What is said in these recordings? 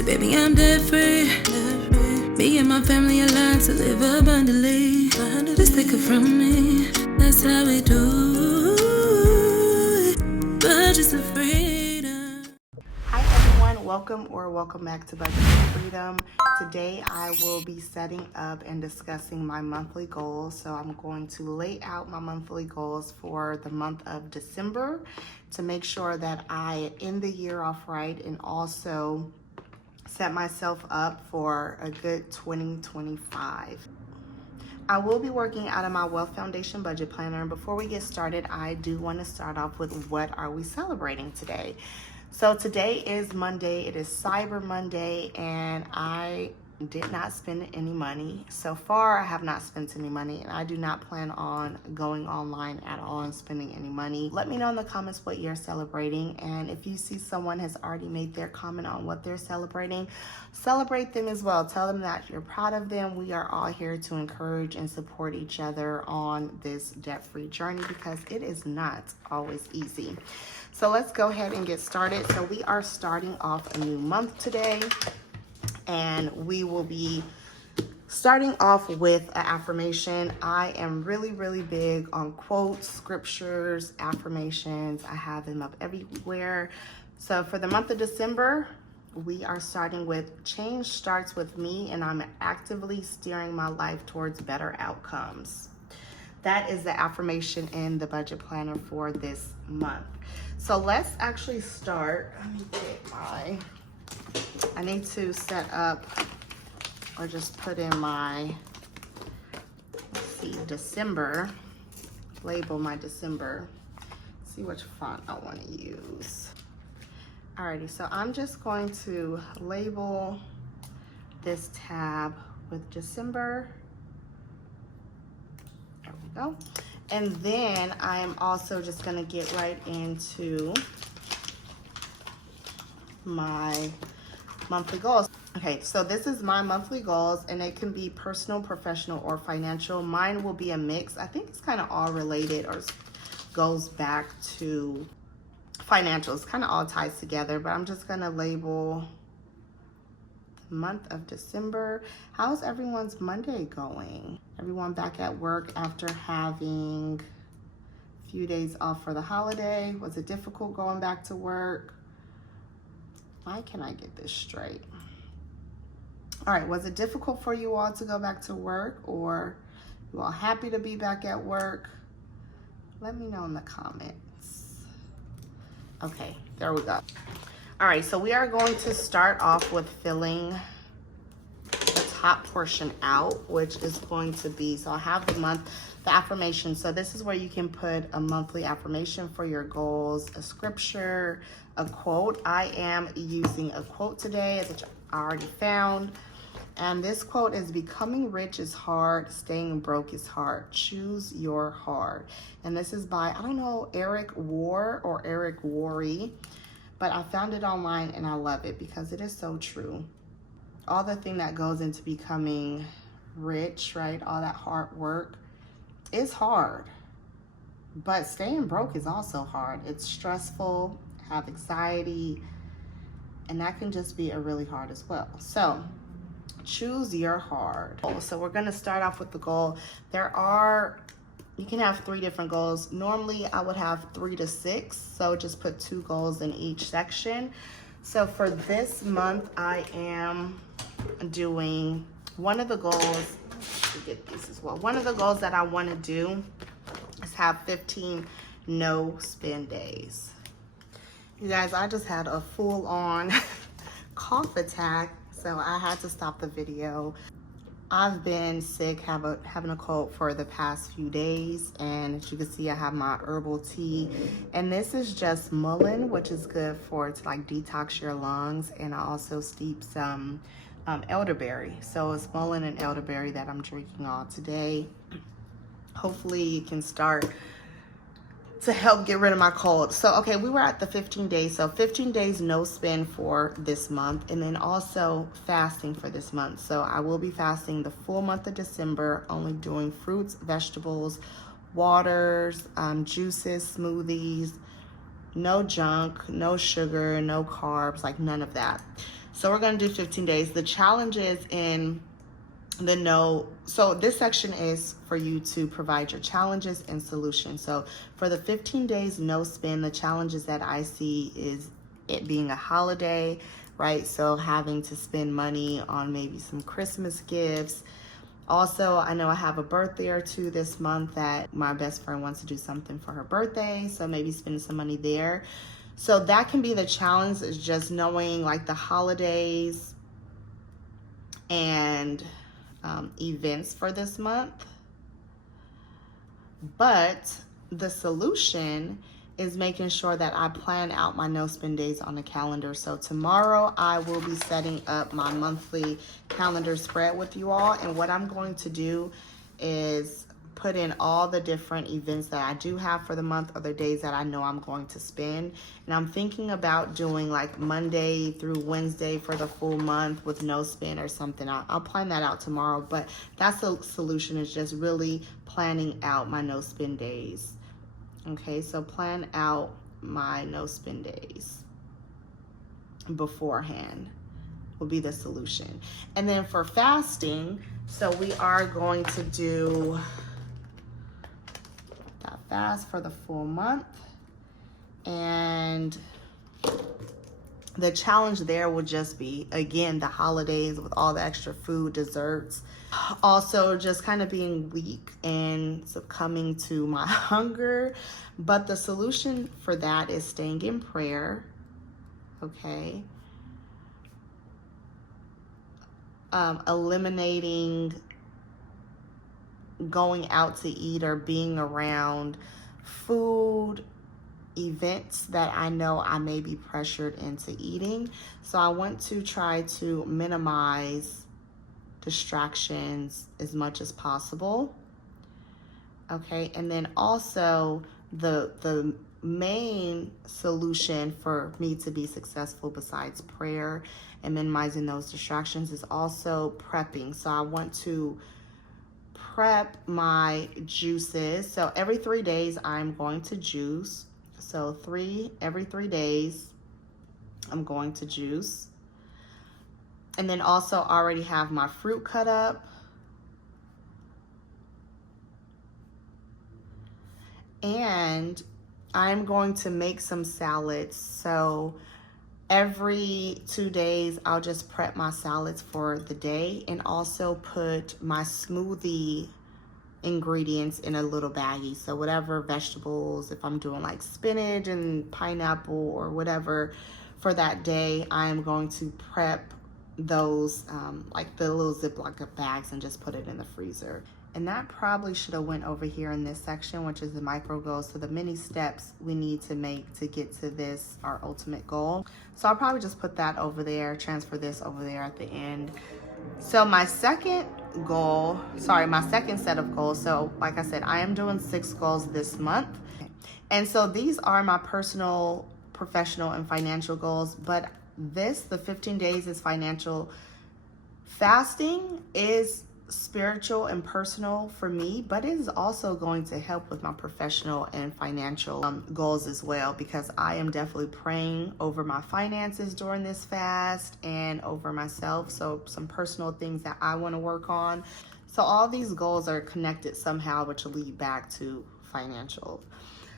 See, baby, I'm debt free. Me and my family aligned to live abundantly. Just take it from me. That's how we do it. Budgets of freedom. Hi everyone, welcome back to Budget of Freedom. Today I will be setting up and discussing my monthly goals. So I'm going to lay out my monthly goals for the month of December to make sure that I end the year off right and also set myself up for a good 2025. I will be working out of my Wealth Foundation budget planner. And before we get started, I do want to start off with what are we celebrating today? So today is Monday. It is Cyber Monday, and I did not spend any money. So far, I have not spent any money, and I do not plan on going online at all and spending any money. Let me know in the comments what you're celebrating, and if you see someone has already made their comment on what they're celebrating, celebrate them as well. Tell them that you're proud of them. We are all here to encourage and support each other on this debt-free journey because it is not always easy. So let's go ahead and get started. So we are starting off a new month today, and we will be starting off with an affirmation. I am really, really big on quotes, scriptures, affirmations. I have them up everywhere. So for the month of December, we are starting with change starts with me, and I'm actively steering my life towards better outcomes. That is the affirmation in the budget planner for this month. So let's actually start. Let me get I need to set up or just put in my, let's see, December, label my December, see which font I want to use. Alrighty, so I'm just going to label this tab with December. There we go. And then I'm also just gonna get right into my monthly goals. Okay, so this is my monthly goals, and it can be personal, professional, or financial. Mine will be a mix. I think it's kind of all related or goes back to financials, kind of all ties together, but I'm just gonna label the month of December. How's everyone's Monday going? Everyone back at work after having a few days off for the holiday? Was it difficult going back to work? Why can't I get this straight? All right, was it difficult for you all to go back to work, or you all happy to be back at work? Let me know in the comments. Okay, there we go. All right, so we are going to start off with filling the top portion out, which is going to be, so I have the month, the affirmation. So this is where you can put a monthly affirmation for your goals, a scripture, a quote. I am using a quote today that I already found. And this quote is, becoming rich is hard, staying broke is hard. Choose your hard. And this is by, I don't know, Eric War or Eric Worre. But I found it online and I love it because it is so true. All the thing that goes into becoming rich, right? All that hard work is hard. But staying broke is also hard. It's stressful, have anxiety, and that can just be really hard as well. So choose your hard. So we're gonna start off with the goal. You can have 3 different goals. Normally I would have 3 to 6, so just put 2 goals in each section. So for this month, I am doing one of the goals, to get these as well. One of the goals that I want to do is have 15 no spend days. You guys, I just had a full-on cough attack, so I had to stop the video. I've been sick, having a cold for the past few days, and as you can see, I have my herbal tea, and this is just mullein, which is good to like detox your lungs, and I also steep some elderberry. So it's mullein and elderberry that I'm drinking all today. Hopefully you can start to help get rid of my cold. So, okay, we were at the 15 days. So 15 days no spend for this month, and then also fasting for this month. So I will be fasting the full month of December, only doing fruits, vegetables, waters, juices, smoothies, no junk, no sugar, no carbs, like none of that. So we're going to do 15 days. The challenges in so this section is for you to provide your challenges and solutions. So for the 15 days no spend, the challenges that I see is it being a holiday, right? So having to spend money on maybe some Christmas gifts. Also, I know I have a birthday or two this month that my best friend wants to do something for her birthday, so maybe spend some money there. So that can be the challenge, is just knowing like the holidays and events for this month. But the solution is making sure that I plan out my no spend days on the calendar. So tomorrow I will be setting up my monthly calendar spread with you all, and what I'm going to do is put in all the different events that I do have for the month, or the days that I know I'm going to spend. And I'm thinking about doing like Monday through Wednesday for the full month with no spend or something. I'll plan that out tomorrow, but that's the solution, is just really planning out my no spend days. Okay, so plan out my no spend days beforehand will be the solution. And then for fasting, so we are going to do that fast for the full month, and the challenge there will just be, again, the holidays with all the extra food, desserts. Also, just kind of being weak and succumbing to my hunger. But the solution for that is staying in prayer, okay? Eliminating going out to eat or being around food, events that I know I may be pressured into eating. So I want to try to minimize distractions as much as possible. Okay, and then also the main solution for me to be successful, besides prayer and minimizing those distractions, is also prepping. So I want to prep my juices. So every 3 days I'm going to juice. So every 3 days I'm going to juice. And then also already have my fruit cut up. And I'm going to make some salads. So every 2 days, I'll just prep my salads for the day, and also put my smoothie ingredients in a little baggie. So whatever vegetables, if I'm doing like spinach and pineapple or whatever for that day, I'm going to prep those like the little Ziploc bags and just put it in the freezer. And that probably should have went over here in this section, which is the micro goals. So the many steps we need to make to get to this, our ultimate goal. So I'll probably just put that over there, transfer this over there at the end. So my second set of goals. So like I said, I am doing 6 goals this month. And so these are my personal, professional, and financial goals. But the 15 days is financial. Fasting is spiritual and personal for me, but it is also going to help with my professional and financial goals as well, because I am definitely praying over my finances during this fast and over myself. So some personal things that I want to work on. So all these goals are connected somehow, which will lead back to financial.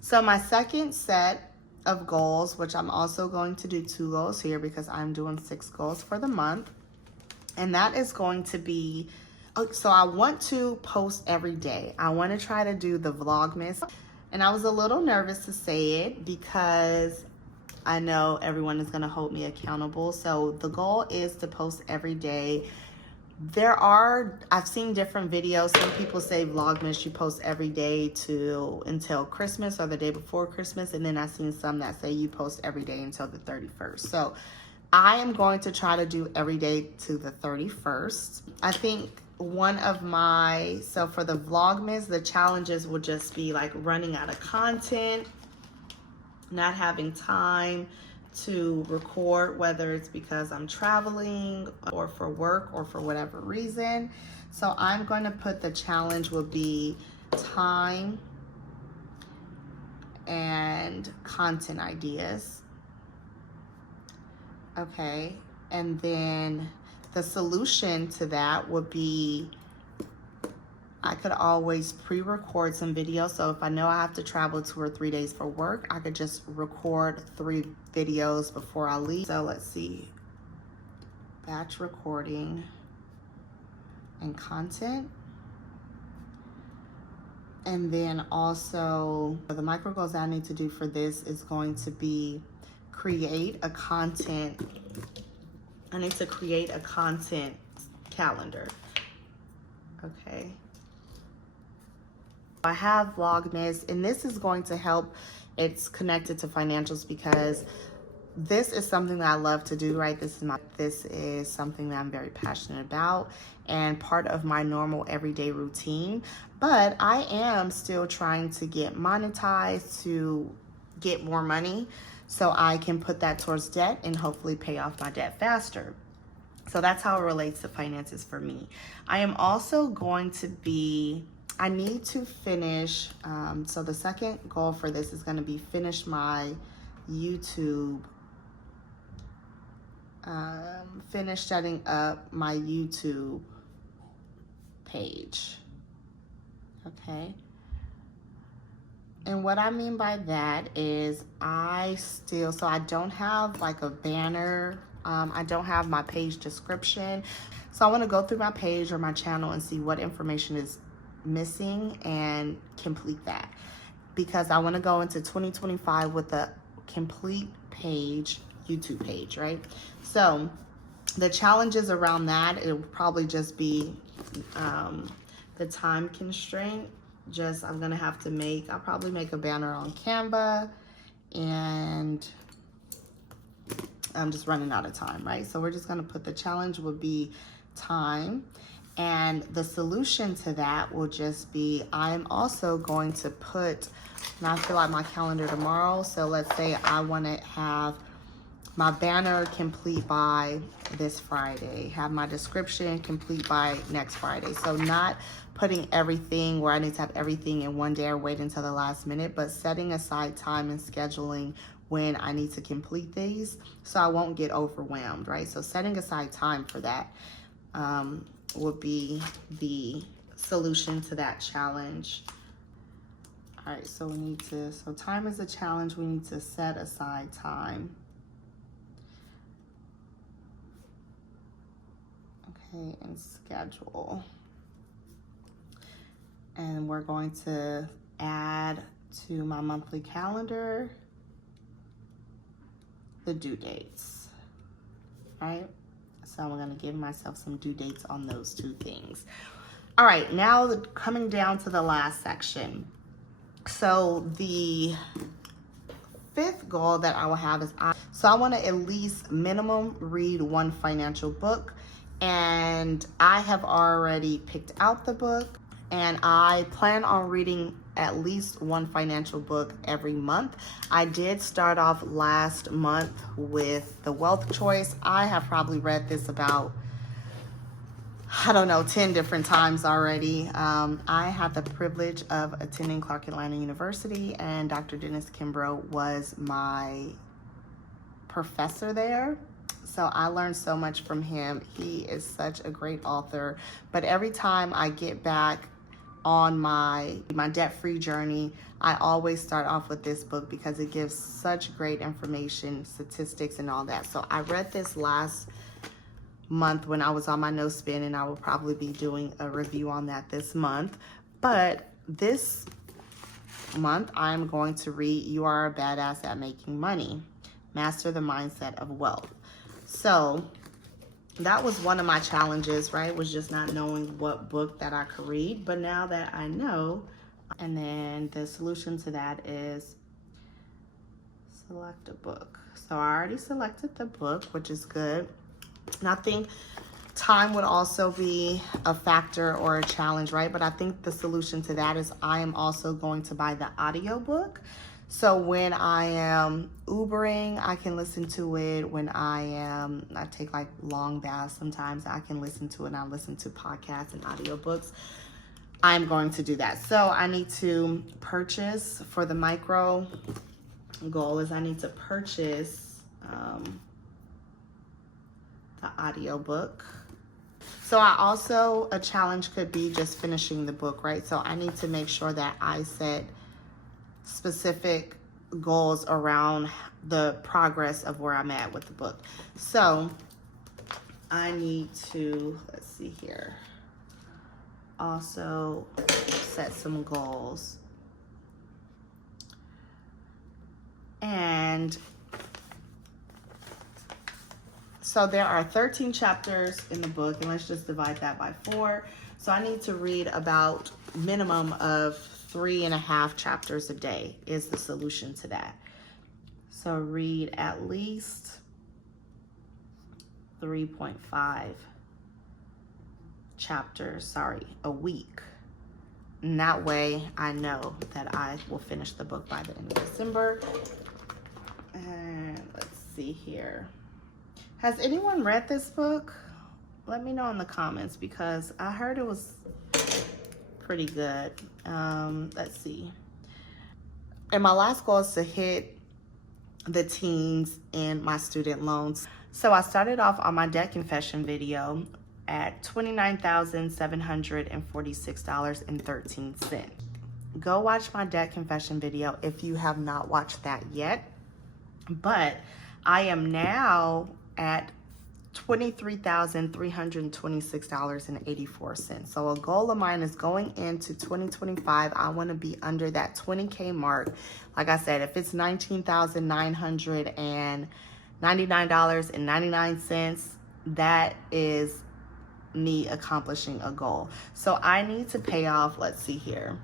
So my second set of goals, which I'm also going to do 2 goals here because I'm doing 6 goals for the month, and that is going to be, so I want to post every day. I want to try to do the Vlogmas. And I was a little nervous to say it because I know everyone is going to hold me accountable. So the goal is to post every day. I've seen different videos. Some people say Vlogmas, you post every day until Christmas or the day before Christmas. And then I've seen some that say you post every day until the 31st. So I am going to try to do every day to the 31st. I think so for the Vlogmas, the challenges will just be like running out of content, not having time to record, whether it's because I'm traveling or for work or for whatever reason. So I'm going to put the challenge will be time and content ideas. Okay. And then the solution to that would be, I could always pre-record some videos. So if I know I have to travel 2 or 3 days for work, I could just record 3 videos before I leave. So let's see, batch recording and content. And then also the micro goals that I need to do for this is going to be create a content. I need to create a content calendar. Okay. I have Vlogmas, and this is going to help. It's connected to financials because this is something that I love to do, right? This is something that I'm very passionate about and part of my normal everyday routine. But I am still trying to get monetized to get more money so I can put that towards debt and hopefully pay off my debt faster. So that's how it relates to finances for me. I am also going to be, I need to finish, so the second goal for this is going to be finish my YouTube, finish setting up my YouTube page. Okay. And what I mean by that is so I don't have like a banner. I don't have my page description. So I want to go through my page or my channel and see what information is missing and complete that. Because I want to go into 2025 with a complete page, YouTube page, right? So the challenges around that, it will probably just be the time constraint. I'm gonna have to I'll probably make a banner on Canva, and I'm just running out of time, right? So we're just gonna put the challenge would be time, and the solution to that will just be, I'm also going to put, and I feel like my calendar tomorrow, so let's say I wanna have my banner complete by this Friday, have my description complete by next Friday. So not putting everything where I need to have everything in one day or wait until the last minute, but setting aside time and scheduling when I need to complete these so I won't get overwhelmed, right? So setting aside time for that would be the solution to that challenge. All right, so so time is a challenge. We need to set aside time. Okay, and schedule. And we're going to add to my monthly calendar the due dates, right? So I'm gonna give myself some due dates on those 2 things. All right, now coming down to the last section. So the 5th goal that I will have is, I want to at least minimum read 1 financial book. And I have already picked out the book, and I plan on reading at least 1 financial book every month. I did start off last month with The Wealth Choice. I have probably read this about, 10 different times already. I had the privilege of attending Clark Atlanta University, and Dr. Dennis Kimbrough was my professor there. So I learned so much from him. He is such a great author. But every time I get back on my debt-free journey, I always start off with this book because it gives such great information, statistics, and all that. So I read this last month when I was on my no spin, and I will probably be doing a review on that this month. But this month, I'm going to read You Are a Badass at Making Money, Master the Mindset of Wealth. So that was one of my challenges, right? Was just not knowing what book that I could read. But now that I know, and then the solution to that is select a book. So I already selected the book, which is good. And I think time would also be a factor or a challenge, right? But I think the solution to that is I am also going to buy the audiobook. So when I am Ubering, I can listen to it. When I take like long baths sometimes, I can listen to it, and I listen to podcasts and audiobooks. I'm going to do that. So I need to purchase, for the micro goal is I need to purchase the audiobook. So a challenge could be just finishing the book, right? So I need to make sure that I set specific goals around the progress of where I'm at with the book. So I need to, let's see here, also set some goals. And so there are 13 chapters in the book, and let's just divide that by 4. So I need to read about minimum of 3.5 chapters a day is the solution to that. So read at least 3.5 chapters, a week. And that way I know that I will finish the book by the end of December. And let's see here. Has anyone read this book? Let me know in the comments because I heard it was pretty good. Let's see. And my last goal is to hit the teens in my student loans. So I started off on my debt confession video at $29,746.13. Go watch my debt confession video if you have not watched that yet. But I am now at $23,326.84. So a goal of mine is going into 2025, I want to be under that 20K mark. Like I said, if it's $19,999.99, that is me accomplishing a goal. So I need to pay off, let's see here.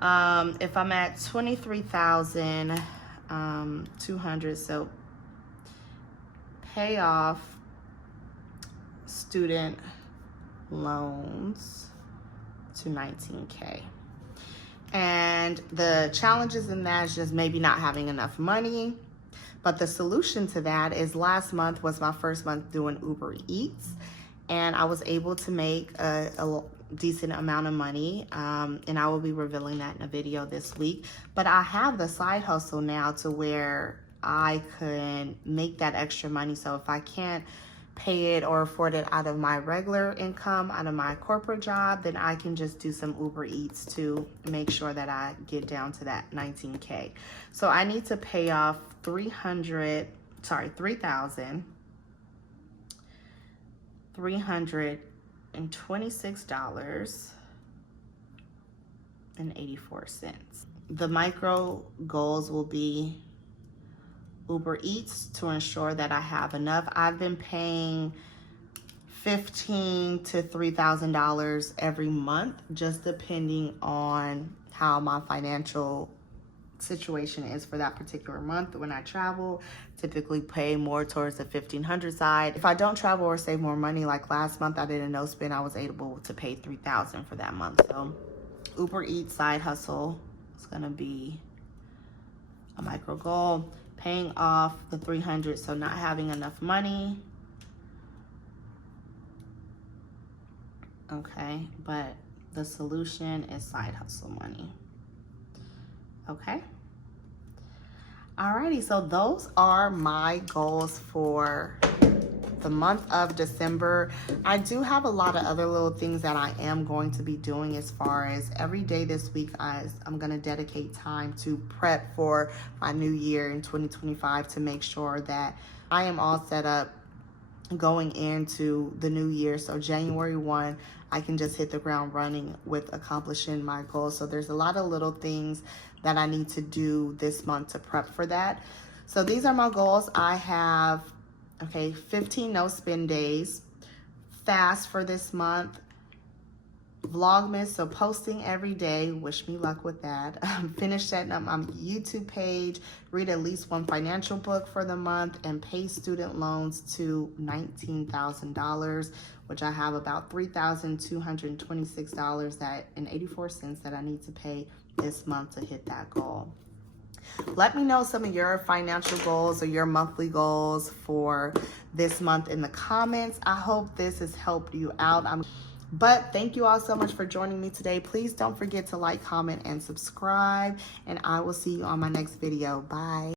If I'm at 23,200, so pay off student loans to 19K. And the challenges in that is just maybe not having enough money. But the solution to that is last month was my first month doing Uber Eats. And I was able to make a decent amount of money. And I will be revealing that in a video this week. But I have the side hustle now to where I can make that extra money. So if I can't pay it or afford it out of my regular income, out of my corporate job, then I can just do some Uber Eats to make sure that I get down to that 19K. So I need to pay off $3,326.84. The micro goals will be Uber Eats to ensure that I have enough. I've been paying $1,500 to $3,000 every month, just depending on how my financial situation is for that particular month. When I travel, typically pay more towards the $1,500 side. If I don't travel or save more money, like last month I did a no spend, I was able to pay $3,000 for that month. So Uber Eats side hustle is gonna be a micro goal. Paying off the $300, so not having enough money. Okay, but the solution is side hustle money. Okay. Alrighty, so those are my goals for the month of December. I do have a lot of other little things that I am going to be doing as far as every day this week. I'm going to dedicate time to prep for my new year in 2025 to make sure that I am all set up going into the new year. So January 1, I can just hit the ground running with accomplishing my goals. So there's a lot of little things that I need to do this month to prep for that. So these are my goals. I have 15 no spend days, fast for this month, Vlogmas, so posting every day, wish me luck with that. Finish setting up my YouTube page, read at least one financial book for the month, and pay student loans to $19,000, which I have about $3,226.84 that I need to pay this month to hit that goal. Let me know some of your financial goals or your monthly goals for this month in the comments. I hope this has helped you out. But thank you all so much for joining me today. Please don't forget to like, comment, and subscribe. And I will see you on my next video. Bye.